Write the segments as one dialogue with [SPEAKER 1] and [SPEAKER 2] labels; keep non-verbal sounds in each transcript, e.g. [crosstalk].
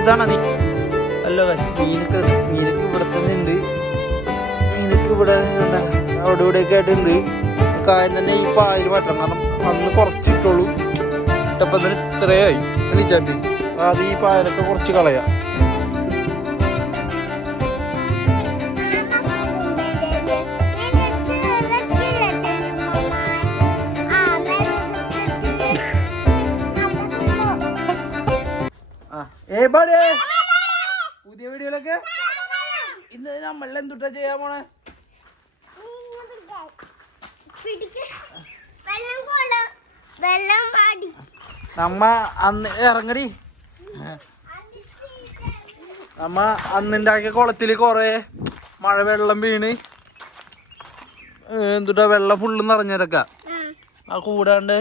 [SPEAKER 1] ഇതാണ് നീ. അല്ലോ മീനൊക്കെ മീനൊക്കെ ഇവിടെ തന്നെ ഉണ്ട്. മീനൊക്കെ ഇവിടെ അവിടെ ഇവിടെയൊക്കെ ആയിട്ടുണ്ട് കായം തന്നെ ഈ പായൽ മാറ്റണം. കാരണം അന്ന് കുറച്ച് ഇട്ടുള്ളൂ ഇട്ടപ്പം തന്നെ ഇത്രയായി. എണീച്ചാപ്പി അത് ഈ പായലൊക്കെ കുറച്ച് കളയാം. ആ ഏ പാടേ. പുതിയ വീഡിയോയിലൊക്കെ ഇന്ന് നമ്മൾ എന്തുട്ടാ ചെയ്യാൻ പോണേ? നമ്മ അന്ന് ഇറങ്ങടി. നമ്മ അന്നുണ്ടാക്കിയ കുളത്തിൽ കൊറേ മഴ വെള്ളം വീണ്. എന്തുട്ടാ വെള്ളം ഫുള്ള് നിറഞ്ഞിടക്ക. ആ. കൂടാണ്ട്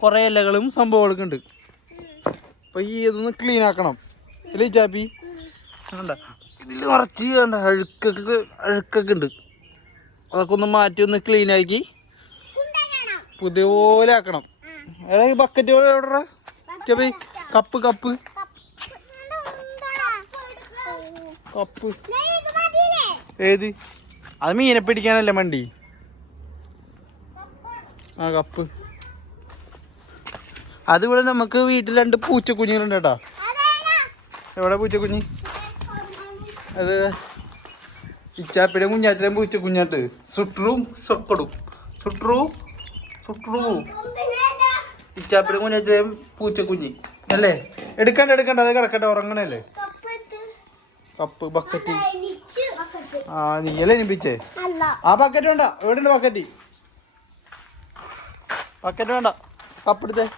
[SPEAKER 1] കൊറേ ഇലകളും സംഭവങ്ങളൊക്കെ ഉണ്ട്. അപ്പൊ ഈ ഇതൊന്ന് ക്ലീൻ ആക്കണം. അല്ലേ ചാപ്പി വേണ്ട ഇതിൽ നിറച്ച് വേണ്ട അഴുക്കൊക്കെ അഴുക്കൊക്കെ ഉണ്ട്. അതൊക്കെ ഒന്ന് മാറ്റി ഒന്ന് ക്ലീൻ ആക്കി. പുതിയ പോലെ ആക്കണം. എടാ ബക്കറ്റ് എവിടെ ചാപ്പി കപ്പ് കപ്പ് കപ്പ് ഏത്? അത് മീനെ പിടിക്കാനല്ലേ മണ്ടി? ആ കപ്പ് അതിവിടെ നമുക്ക് വീട്ടിൽ രണ്ട് പൂച്ചക്കുഞ്ഞുങ്ങളുണ്ട് കേട്ടോ. എവിടെ പൂച്ചക്കുഞ്ഞ് അത് ഇച്ചാപ്പിയുടെ കുഞ്ഞാറ്റിലും കുഞ്ഞാത്ത്. സുട്രും സൊക്കടും. സുട്രൂ സുട്രൂ. ഇച്ചാപ്പിയുടെ കുഞ്ഞാറ്റിലും പൂച്ചക്കുഞ്ഞ് അല്ലേ? എടുക്കണ്ട എടുക്കണ്ട. അത് കിടക്കട്ടെ ഉറങ്ങണല്ലേ? Cup bucket. ആ നീയല്ലേ എനിപ്പിച്ചേ ആ ബക്കറ്റ് വേണ്ട. എവിടെ ഉണ്ട് ബക്കറ്റ്? ബക്കറ്റ് വേണ്ട. കപ്പ്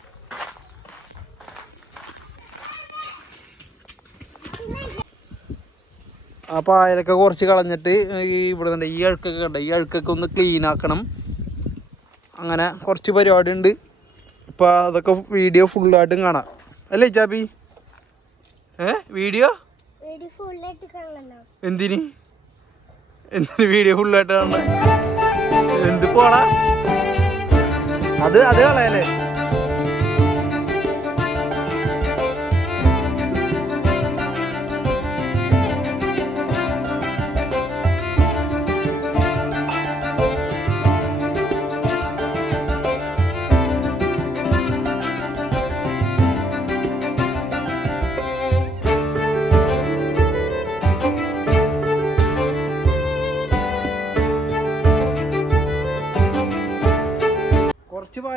[SPEAKER 1] ആ പായലൊക്കെ കുറച്ച് കളഞ്ഞിട്ട് ഈ ഇവിടെ നിന്ന് ഈ അഴുക്കൊക്കെ കണ്ട? ഈ അഴുക്കൊക്കെ ഒന്ന് ക്ലീൻ ആക്കണം. അങ്ങനെ കുറച്ച് പരിപാടി ഉണ്ട്. ഇപ്പോൾ അതൊക്കെ വീഡിയോ ഫുള്ളായിട്ടും കാണാം. അല്ലേ ചാപ്പി ഏ? വീഡിയോ എന്തിന്? എന്തിന് വീഡിയോ ഫുള്ളായിട്ട് കാണണം? എന്ത് പോണ? അത് അത് കളയല്ലേ?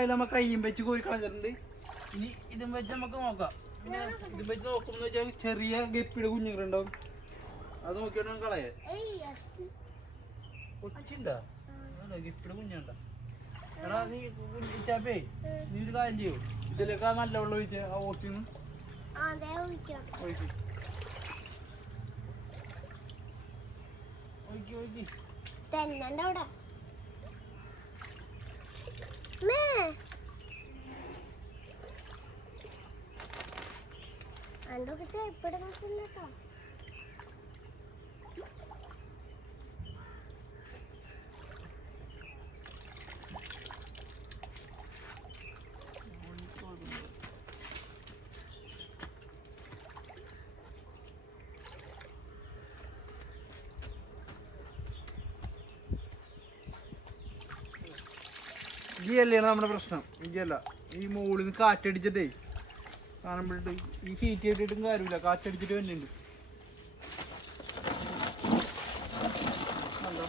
[SPEAKER 1] കുറച്ച് നമുക്ക് അയ്യം വെച്ച് കോരി കളഞ്ഞിട്ടുണ്ട് ഇനി ഇതും വെച്ച് നമുക്ക് നോക്കാം. പിന്നെ ഇതും വെച്ച് നോക്കുമ്പോൾ വെച്ചാൽ ചെറിയ ഗപ്പിയുടെ കുഞ്ഞുങ്ങളുണ്ടാവും. അത് നോക്കിയാണ് കളയെ. കൊച്ചുണ്ടാ? ഗപ്പിയുടെ കുഞ്ഞുണ്ടാ? എടാ നീ കുഞ്ഞിച്ചാപ്പേ നീ ഒരു കാര്യം ചെയ്യൂ. ഇതിലൊക്കെ നല്ല വെള്ളം ഒഴിച്ച് ആ ഓസിൽ നിന്ന്
[SPEAKER 2] ഒഴിക്കും.
[SPEAKER 1] ഒഴിക്കാം ഒഴിക്കും.
[SPEAKER 2] തെന്നണ്ട അവിടെ മേ അതൊക്കെ ചെരുപ്പിടെ വെച്ചിട്ടോ
[SPEAKER 1] അല്ലാണ് നമ്മുടെ പ്രശ്നം. ഇല്ല ഈ മുകളിൽ നിന്ന് കാറ്റടിച്ചിട്ടേ കാണുമ്പോഴേ ഈ ഫീറ്റ് ചെയ്തിട്ടും കാര്യമില്ല. കാറ്റടിച്ചിട്ട് വല്ലുണ്ട് കണ്ടോ?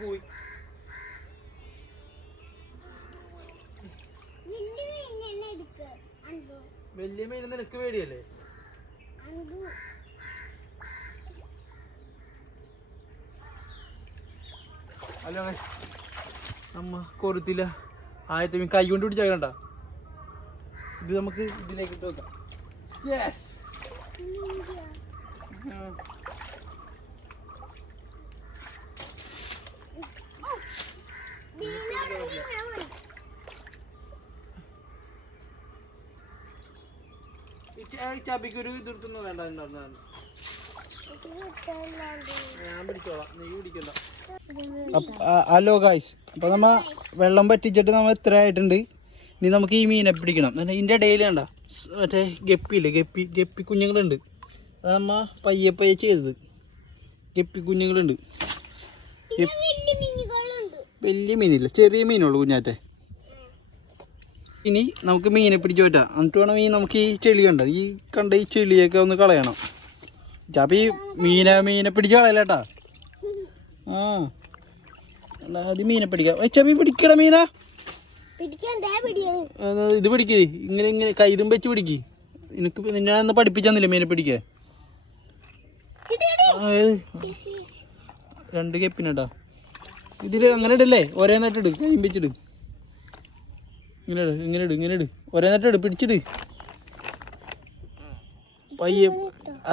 [SPEAKER 2] പോയി.
[SPEAKER 1] വലിയ മീൻ നിനക്ക് പേടിയല്ലേ? ഹലോ നമ്മ കൊരുത്തില്ല ആദ്യത്തെ മീൻ കൈ കൊണ്ട് പിടിച്ചാ ഇത് നമുക്ക് ഇതിലേക്ക് ഇട്ട് വെക്കാം. യെസ് ചാപ്പിക്ക് ഒരു ഇതെടുത്തൊന്നും വേണ്ട ഉണ്ടായിരുന്നു ഞാൻ പിടിച്ചോളാം. നീ പിടിക്കണ്ട ഹലോ ഗായ്സ് അപ്പോൾ നമ്മ വെള്ളം പറ്റിച്ചിട്ട് നമ്മൾ ഇത്ര ആയിട്ടുണ്ട്. ഇനി നമുക്ക് ഈ മീനെ പിടിക്കണം. ഇതിന്റെ ഇതിന്റെ ഇടയിൽ കണ്ട മറ്റേ ഗപ്പിയില്ലേ? ഗപ്പി ഗപ്പി കുഞ്ഞുങ്ങളുണ്ട്. അത് നമ്മ പയ്യെ പയ്യെ ചെയ്തത്. ഗപ്പി കുഞ്ഞുങ്ങളുണ്ട്.
[SPEAKER 2] വലിയ
[SPEAKER 1] മീനില്ല ചെറിയ മീനുള്ളൂ കുഞ്ഞാറ്റെ. ഇനി നമുക്ക് മീനെ പിടിച്ചു പറ്റാം എന്നിട്ട് വേണം ഈ നമുക്ക് ഈ ചെളി കണ്ട ഈ കണ്ട ഈ ചെളിയൊക്കെ ഒന്ന് കളയണം. ചാപ്പ ഈ മീനെ മീനെ പിടിച്ച് കളയല്ലേട്ടാ ആ. അത് മീനെ പിടിക്കാം. ചപ്പി പിടിക്കട മീനാ. ഇത് പിടിക്ക്. ഇങ്ങനെ ഇങ്ങനെ കൈതും വെച്ച് പിടിക്ക്. എനിക്ക് നിന്നെ ഒന്ന് പഠിപ്പിച്ചെന്നില്ലേ മീനെ
[SPEAKER 2] പിടിക്കേ.
[SPEAKER 1] രണ്ട് കെപ്പിനട്ടാ ഇതിൽ അങ്ങനെ ഇടല്ലേ? ഒരേ നട്ടിട് കൈ വെച്ചിട് ഇങ്ങനെ ഇട് ഇങ്ങനെ ഇട് ഇങ്ങനെ ഇട്. ഒരേ നട്ടിട് പിടിച്ചിട്. പയ്യെ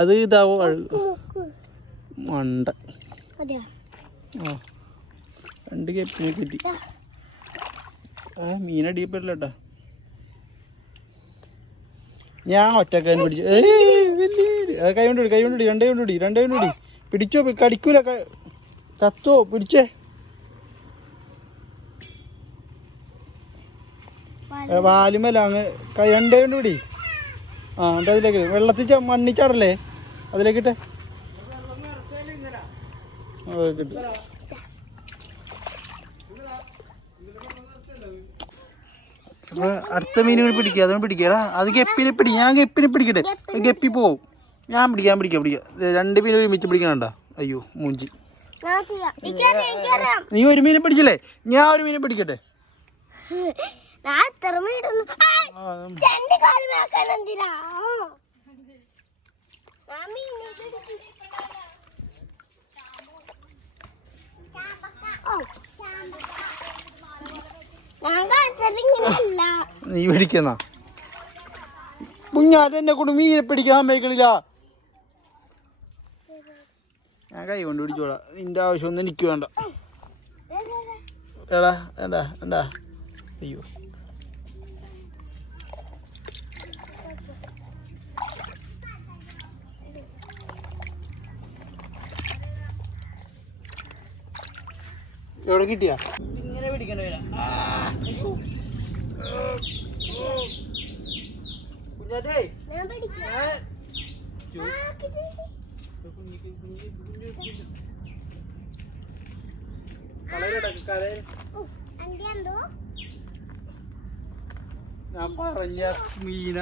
[SPEAKER 1] അത് ഇതാവോ? മണ്ട. ആ രണ്ട് കെപ്പിനെ കിട്ടി. ആ കേട്ടാ ഞാൻ ഒറ്റക്കാൻ പിടിച്ചു ഇടി. കൈ കൊണ്ടിടി കൈ കൊണ്ടിടി രണ്ടേ കൊണ്ടിടി രണ്ടേ കൊണ്ടിടി. പിടിച്ചോ കടിക്കൂല ചത്തോ പിടിച്ചേ. വാലുമല്ല അങ്ങ് കൈ രണ്ടേ കൊണ്ട് പിടി. ആ എന്നിട്ട് അതിലേക്ക്. വെള്ളത്തിൽ മണ്ണിച്ചാടല്ലേ? അതിലേക്ക് ഇട്ടെ. ആ, കിട്ടി. അപ്പൊ അടുത്ത മീനുകൾ പിടിക്കുക അതൊന്നും പിടിക്കടാ അത് ഗപ്പിനെ പിടി. ഞാൻ ഗപ്പിനെ പിടിക്കട്ടെ. ഗപ്പി പോവും. ഞാൻ പിടിക്കാം പിടിക്കാം പിടിക്കാം. രണ്ട് മീൻ ഒരുമിച്ച് പിടിക്കണണ്ട? അയ്യോ മൂഞ്ചി. നീ ഒരു മീനെ പിടിച്ചില്ലേ? ഞാൻ ഒരു മീനെ പിടിക്കട്ടെ. [laughs]
[SPEAKER 2] ഞാൻ രണ്ട് എന്തിനാ?
[SPEAKER 1] നീ പിടിക്കുന്ന? കുഞ്ഞാറ്റ എന്നെ കൊണ്ട് മീനെ പിടിക്കാൻ വയ്ക്കണില്ല ഞാൻ കൈ കൊണ്ട് പിടിച്ചോളാം. നിന്റെ ആവശ്യമൊന്നും എനിക്ക് വേണ്ട. എടാ എന്താ എന്താ അയ്യോ. എവിടെ കിട്ടിയാ? ഇങ്ങനെ പിടിക്കണ്ട വരാ. കുഞ്ഞാറ്റേ.
[SPEAKER 2] ഞാൻ
[SPEAKER 1] പറഞ്ഞ മീന.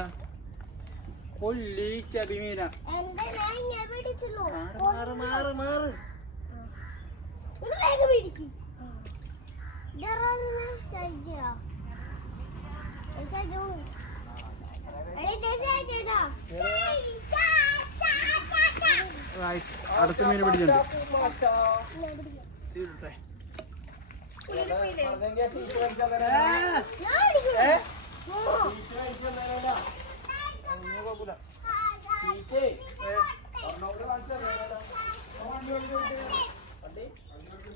[SPEAKER 1] കൊല്ലി ചബി മീന. മാറ് മാറ് മാറ്
[SPEAKER 2] പിടിക്കും.
[SPEAKER 1] അടുത്ത മീൻ പിടിച്ചിട്ടുണ്ട്? ഒന്നും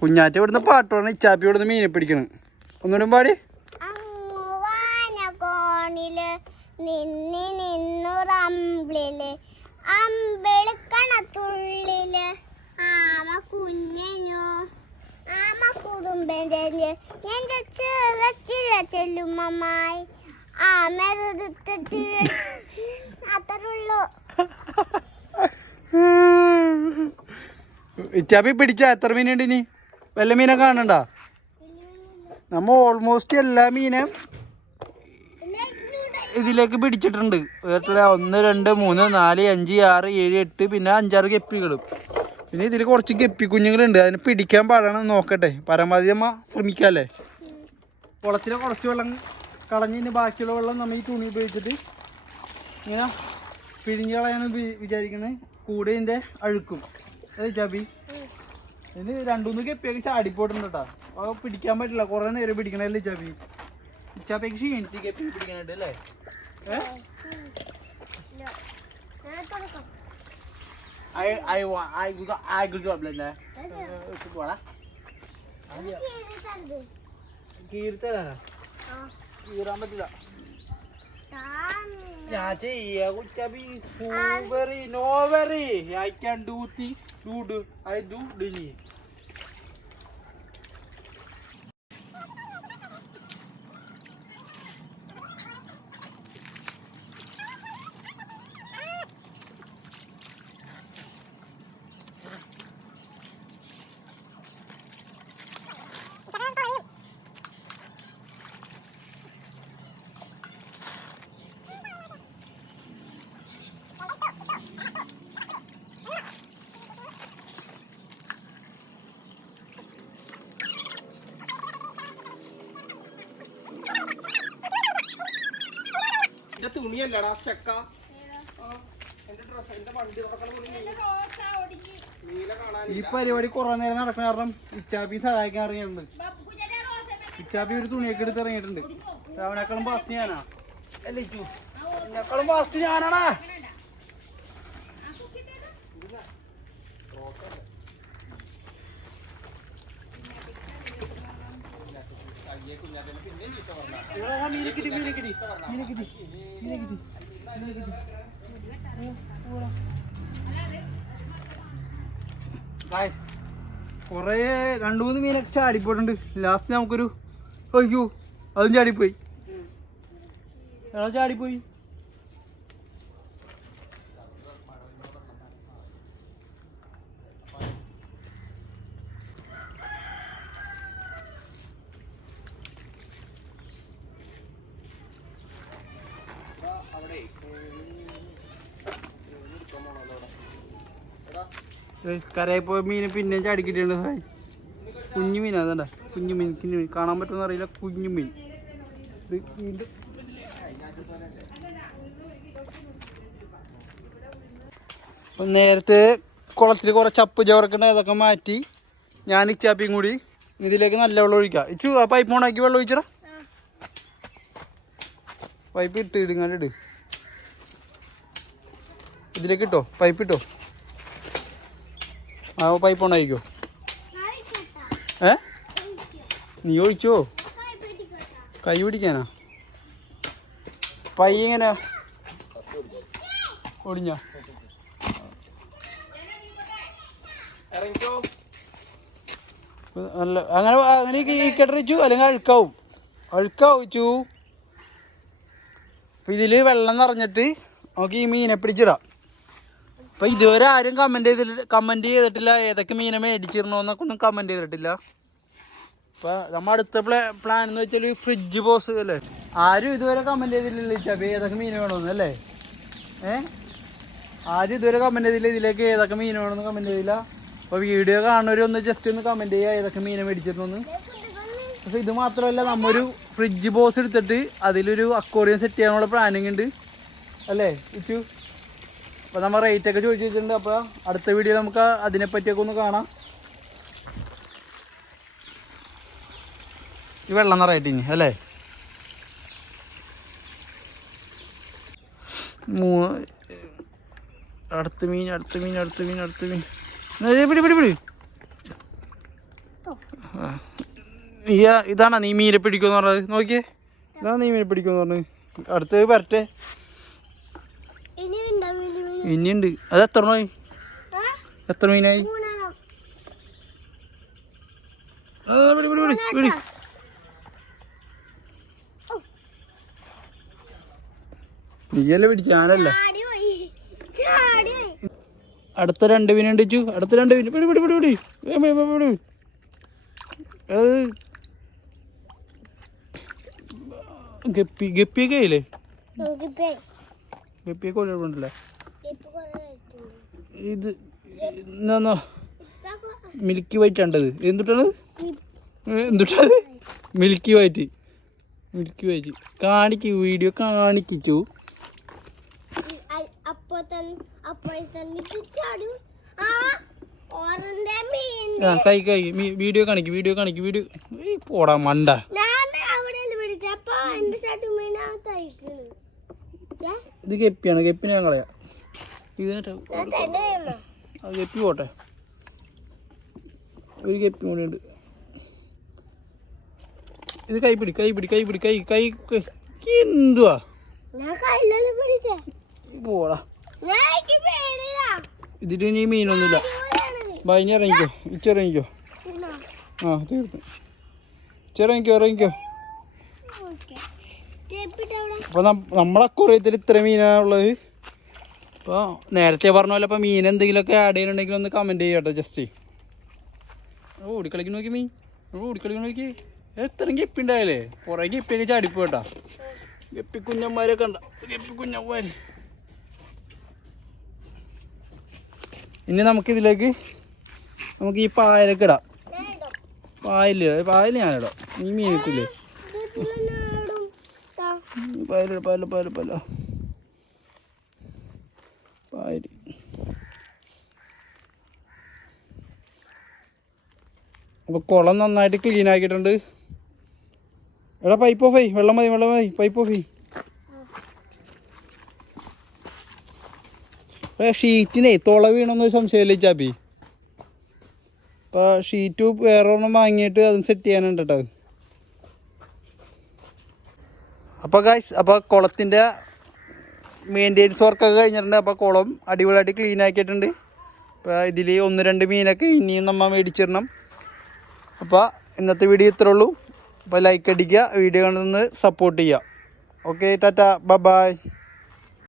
[SPEAKER 1] കുഞ്ഞാറ്റ ഇവിടുന്ന് പാട്ടാണ് ഇച്ചാപ്പി ഇവിടുന്ന് മീനെ പിടിക്കണം. ഒന്നുകൂടെ പാടി.
[SPEAKER 2] നിന്നി ആമ കുഞ്ഞനു ആമ ചെല്ലുമ്മമായി ആമ അത്രയുള്ളൂ.
[SPEAKER 1] ഇച്ചാപ്പി പിടിച്ച എത്ര മീനുണ്ട് ഇനി? വല്ല മീനെ കാണണ്ട നമ്മ ഓൾമോസ്റ്റ് എല്ലാ മീനും ഇതിലേക്ക് പിടിച്ചിട്ടുണ്ട്. എത്ര ഒന്ന് രണ്ട് മൂന്ന് നാല് അഞ്ച് ആറ് ഏഴ് എട്ട് പിന്നെ അഞ്ചാറ് ഗപ്പികളും. പിന്നെ ഇതിൽ കുറച്ച് ഗപ്പി കുഞ്ഞുങ്ങളുണ്ട്. അതിന് പിടിക്കാൻ പാടാണെന്ന് നോക്കട്ടെ. പരമാവധി നമ്മ ശ്രമിക്കാല്ലേ? കുളത്തിലെ കുറച്ച് വെള്ളം കളഞ്ഞതിന് ബാക്കിയുള്ള വെള്ളം നമ്മൾ ഈ തുണി ഉപയോഗിച്ചിട്ട് ഇങ്ങനെ പിഴിഞ്ഞ് കളയാന്ന് വിചാരിക്കുന്നത് കൂടെ ഇതിന്റെ അഴുക്കും. അല്ലേ ചാബി ഇതിന് രണ്ടുമൂന്ന് കെപ്പിയൊക്കെ ചാടിപ്പോയിട്ടുണ്ട് കേട്ടോ. അപ്പോൾ പിടിക്കാൻ പറ്റില്ല. കുറേ നേരം പിടിക്കണല്ലേ ഇച്ചാപ്പി? ചാബിക്ക് ക്ഷീണിച്ച് കെപ്പി പിടിക്കാനായിട്ട് അല്ലേ? ഏഹ് I I want ഞാൻ ചെയ്യാ കുച്ചാബി സൂവറി നോവറി. ഐ ക്യാൻ ഡൂ തി ഡൂ ഡു ഐ ഡു ഡിലി
[SPEAKER 3] തുണിയല്ലടാ ചക്ക. എന്റെ ഡ്രസ് എന്റെ വണ്ടി തുറക്കണ തുണി. നീല കാണാൻ
[SPEAKER 1] ഈ പരിപാടി കൊറേ നേരം നടക്കണ കാരണം ഇച്ചാപ്പി സഹായിക്കാൻ ഇറങ്ങിയിട്ടുണ്ട്. ഇച്ചാപ്പി ഒരു തുണിയൊക്കെ എടുത്ത് ഇറങ്ങിയിട്ടുണ്ട്. അവനേക്കാളും ഫാസ്റ്റ് ഞാനാ. അല്ലേ ഇച്ചു? എന്നെക്കാളും ഫാസ്റ്റ് ഞാനാടാ ഇവിടെ വാ, കൊറേ രണ്ടു മൂന്ന് മീനൊക്കെ ചാടിപ്പോയിട്ടുണ്ട്. ലാസ്റ്റ് നമുക്കൊരു അയ്യോ അതും ചാടിപ്പോയി. ചാടിപ്പോയി. കരയിൽ പോയ മീന് പിന്നെ ചാടിക്കിട്ടുണ്ട് സായി കുഞ്ഞു മീനാ അതണ്ട കുഞ്ഞു മീൻ കുഞ്ഞു മീൻ. കാണാൻ പറ്റുമെന്ന് അറിയില്ല. കുഞ്ഞു മീൻ. ഇത് വീണ്ടും. അപ്പൊ നേരത്തെ കുളത്തിൽ കുറേ ചപ്പ് ചോറക്കുണ്ട് അതൊക്കെ മാറ്റി ഞാൻ ഇച്ചാപ്പിയും കൂടി ഇതിലേക്ക് നല്ല വെള്ളം ഒഴിക്കാം. ഇച്ചു ആ പൈപ്പ് ഓണാക്കി വെള്ളം ഒഴിച്ചടാ. പൈപ്പ് ഇട്ട് ഇടുങ്ങാണ്ട് ഇട് ഇതിലേക്ക് ഇട്ടോ പൈപ്പ് ഇട്ടോ. ആ പൈപ്പ് ഓണായിക്കോ ഏ? നീ ഒഴിച്ചോ? കൈ പിടിക്കാനാ? പൈ ഇങ്ങനെ ഒടിഞ്ഞ? നല്ല അങ്ങനെ അങ്ങനെ ഇരിക്കട്ടിച്ചു അല്ലെങ്കിൽ അഴുക്കാവും. അഴുക്കാവിച്ചു. അപ്പം ഇതിൽ വെള്ളം നിറഞ്ഞിട്ട് നമുക്ക് ഈ മീനെ പിടിച്ചിടാം. അപ്പൊ ഇതുവരെ ആരും കമന്റ് ചെയ്തിട്ട് കമന്റ് ചെയ്തിട്ടില്ല. ഏതൊക്കെ മീനെ എന്നൊക്കെ ഒന്നും കമന്റ് ചെയ്തിട്ടില്ല. അപ്പൊ നമ്മ അടുത്ത പ്ലാ പ്ലാൻ എന്ന് വെച്ചാൽ ഫ്രിഡ്ജ് ബോസ് അല്ലേ? ആരും ഇതുവരെ കമന്റ് ചെയ്തില്ല ഏതൊക്കെ മീൻ വേണമെന്ന് അല്ലേ? ഏ? ആരും ഇതുവരെ കമന്റ് ചെയ്തില്ല ഇതിലേക്ക് ഏതൊക്കെ മീൻ വേണമെന്ന് കമന്റ് ചെയ്തില്ല. അപ്പൊ വീഡിയോ കാണുന്നവർ ഒന്ന് ജസ്റ്റ് ഒന്ന് കമന്റ് ചെയ്യുക ഏതൊക്കെ മീനെ മേടിച്ചിരുന്നു പക്ഷെ ഇത് മാത്രമല്ല നമ്മൊരു ഫ്രിഡ്ജ് ബോസ് എടുത്തിട്ട് അതിലൊരു അക്വോറിയം സെറ്റ് ചെയ്യാനുള്ള പ്ലാനിങ് ഉണ്ട്. അല്ലേ ഇച്ചു അപ്പോൾ നമ്മൾ റേറ്റ് ഒക്കെ ചോദിച്ചു വെച്ചിട്ടുണ്ട്. അപ്പോൾ അടുത്ത വീഡിയോ നമുക്ക് അതിനെ പറ്റിയൊക്കെ ഒന്ന് കാണാം. ഈ വെള്ളം നിറയായിട്ട് ഇനി അല്ലേ? മൂ അടുത്ത മീൻ അടുത്ത മീൻ അടുത്ത മീൻ അടുത്ത മീൻ. പിടി പിടി പിടി. ഈ ഇതാണോ നീ മീനെ പിടിക്കുമെന്ന് പറഞ്ഞത്? നോക്കിയേ. ഇതാണ് നീ മീനെ പിടിക്കുമെന്ന് പറഞ്ഞത്? അടുത്ത് വരട്ടെ
[SPEAKER 2] ഇനി ഉണ്ടോ വിളി വിളി
[SPEAKER 1] ഇനിയുണ്ട്. അത് എത്ര
[SPEAKER 2] മീനായി?
[SPEAKER 1] എത്ര മീനായി. നീയല്ലേ പിടിച്ചു? ഞാനല്ല അടുത്ത രണ്ട് മീൻ ഉണ്ട് അടുത്ത രണ്ട് മീൻ. പിടി പിടി പിടി പിടി പിടി അത് ഗപ്പി ഗപ്പിയൊക്കെ ആയില്ലേ? ഗപ്പിയൊക്കെ
[SPEAKER 2] കഴിച്ചിട്ടുണ്ട്
[SPEAKER 1] ഇത്
[SPEAKER 2] എന്നാന്നോ
[SPEAKER 1] മിൽക്കി വൈറ്റ് ആണ്ടത് എന്തുട്ടാണ്? എന്തുട്ടാണ് മിൽക്കി വൈറ്റ് മിൽക്കി വൈറ്റ് കാണിക്ക് വീഡിയോ കാണിക്കിച്ചു.
[SPEAKER 2] ആ
[SPEAKER 1] കൈ കൈ. വീഡിയോ കാണിക്ക് വീഡിയോ കാണിക്ക് വീഡിയോ പോടാ മണ്ട. ഇത് കെപ്പിയാണ്. കെപ്പിനെ ഞാൻ കളയാം. ഇത് കേട്ടോ,
[SPEAKER 2] ഞാൻ തന്നെ
[SPEAKER 1] ആ ഗപ്പി പോട്ടെ. ഒരു ഗപ്പി കൂടി ഉണ്ട്. ഇത് കൈ പിടി കൈ പിടി കൈ പിടി കൈ കൈ. എന്തുവാ? പോടാ. ഇതിന് ഇനി മീനൊന്നുമില്ല. ഭയങ്കര ഇറങ്ങിക്കോ. ഇച്ചിറങ്ങിക്കോ ആ തീർന്നു ഇച്ചിറങ്ങിക്കോ ഇറങ്ങിക്കോ. അപ്പോൾ നമ്മളെ അക്കുറയത്തിൽ ഇത്ര മീനാണ് ഉള്ളത് അപ്പോൾ നേരത്തെ പറഞ്ഞ പോലെ അപ്പോൾ മീൻ എന്തെങ്കിലുമൊക്കെ ആഡ് ചെയ്യുന്നുണ്ടെങ്കിൽ ഒന്ന് കമന്റ് ചെയ്യട്ടോ ജസ്റ്റ് ഓടിക്കളിക്കുന്ന നോക്കി മീൻ. ഓടിക്കളിക്കുന്ന നോക്കി. എത്ര ഗപ്പി ഉണ്ടായാലേ കുറേ ഗപ്പിയൊക്കെ ചാടിപ്പോ കേട്ടാ. ഗപ്പി കുഞ്ഞന്മാരൊക്കെ ഉണ്ട ഗപ്പി കുഞ്ഞന്മാർ ഇനി നമുക്കിതിലേക്ക് നമുക്ക് ഈ പായലൊക്കെ ഇടാം.
[SPEAKER 2] പായൽ.
[SPEAKER 1] പായൽ പായൽ ഞാനിടാം. ഈ മീൻ കിട്ടില്ലേ
[SPEAKER 2] ഇത് പായല പായല ഇടും. ദാ.
[SPEAKER 1] പായൽ പായൽ പായൽ പായൽ അപ്പോൾ കുളം നന്നായിട്ട് ക്ലീൻ ആക്കിയിട്ടുണ്ട്. എടാ പൈപ്പ് ഓഫ് ആയി. വെള്ളം മതി വെള്ളം മതി. പൈപ്പ് ഓഫ് ആയി. ഷീറ്റിനെ തുള വീണമെന്ന് സംശയമില്ല ചാപ്പി അപ്പോൾ ഷീറ്റ് വേറെ ഒരെണ്ണം വാങ്ങിയിട്ട് അതും സെറ്റ് ചെയ്യാനുണ്ട് കേട്ടോ അപ്പോൾ ഗായ്സ് അപ്പോൾ കുളത്തിന്റെ മെയിന്റെനൻസ് വർക്കൊക്കെ കഴിഞ്ഞിട്ടുണ്ട്. അപ്പോൾ കുളം അടിപൊളിയായിട്ട് ക്ലീൻ ആക്കിയിട്ടുണ്ട്. അപ്പോൾ ഇതിൽ ഒന്ന് രണ്ട് മീനൊക്കെ ഇനിയും നമ്മൾ മേടിച്ചിടണം. അപ്പോൾ ഇന്നത്തെ വീഡിയോ ഇത്രേ ഉള്ളൂ. അപ്പോൾ ലൈക്ക് അടിക്കുക വീഡിയോ കണ്ടൊന്ന് സപ്പോർട്ട് ചെയ്യുക. ഓക്കെ ടാറ്റ ബ ബായ്